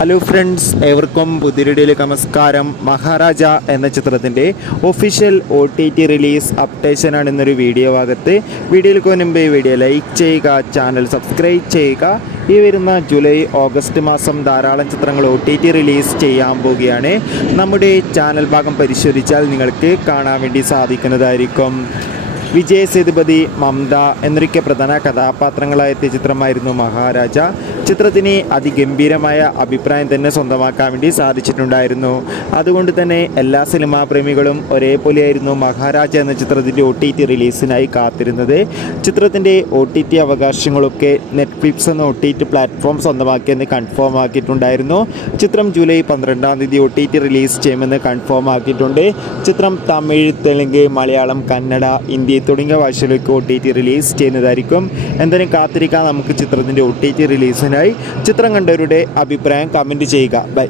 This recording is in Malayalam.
ഹലോ ഫ്രണ്ട്സ്, ഏവർക്കും പുതിയൊരു നമസ്കാരം. മഹാരാജ എന്ന ചിത്രത്തിൻ്റെ ഒഫീഷ്യൽ OTT റിലീസ് അപ്ഡേഷനാണ് ഇന്നൊരു വീഡിയോ ഭാഗത്ത്. വീഡിയോയിൽ മുൻപ് വീഡിയോ ലൈക്ക് ചെയ്യുക, ചാനൽ സബ്സ്ക്രൈബ് ചെയ്യുക. ഈ വരുന്ന ജൂലൈ ഓഗസ്റ്റ് മാസം ധാരാളം ചിത്രങ്ങൾ OTT റിലീസ് ചെയ്യാൻ പോവുകയാണ്. നമ്മുടെ ചാനൽ ഭാഗം പരിശോധിച്ചാൽ നിങ്ങൾക്ക് കാണാൻ വേണ്ടി സാധിക്കുന്നതായിരിക്കും. വിജയ് സേതുപതി, മമത എന്നൊക്കെ പ്രധാന കഥാപാത്രങ്ങളായെത്തിയ ചിത്രമായിരുന്നു മഹാരാജ. ചിത്രത്തിന് അതിഗംഭീരമായ അഭിപ്രായം തന്നെ സ്വന്തമാക്കാൻ വേണ്ടി സാധിച്ചിട്ടുണ്ടായിരുന്നു. അതുകൊണ്ട് തന്നെ എല്ലാ സിനിമാ പ്രേമികളും ഒരേപോലെയായിരുന്നു മഹാരാജ എന്ന ചിത്രത്തിൻ്റെ OTT റിലീസിനായി കാത്തിരുന്നത്. ചിത്രത്തിൻ്റെ OTT അവകാശങ്ങളൊക്കെ നെറ്റ്ഫ്ലിക്സ് എന്ന OTT പ്ലാറ്റ്ഫോം സ്വന്തമാക്കിയെന്ന് കൺഫേം ആക്കിയിട്ടുണ്ടായിരുന്നു. ചിത്രം ജൂലൈ 12-ാം തീയതി OTT റിലീസ് ചെയ്യുമെന്ന് കൺഫേം ആക്കിയിട്ടുണ്ട്. ചിത്രം തമിഴ്, തെലുങ്ക്, മലയാളം, കന്നഡ, ഹിന്ദി തുടങ്ങിയ ഭാഷയിലേക്ക് OTT റിലീസ് ചെയ്യുന്നതായിരിക്കും. എന്തായാലും കാത്തിരിക്കാം നമുക്ക് ചിത്രത്തിൻ്റെ OTT റിലീസിനായി. ചിത്രം കണ്ടവരുടെ അഭിപ്രായം കമൻറ്റ് ചെയ്യുക. ബൈ.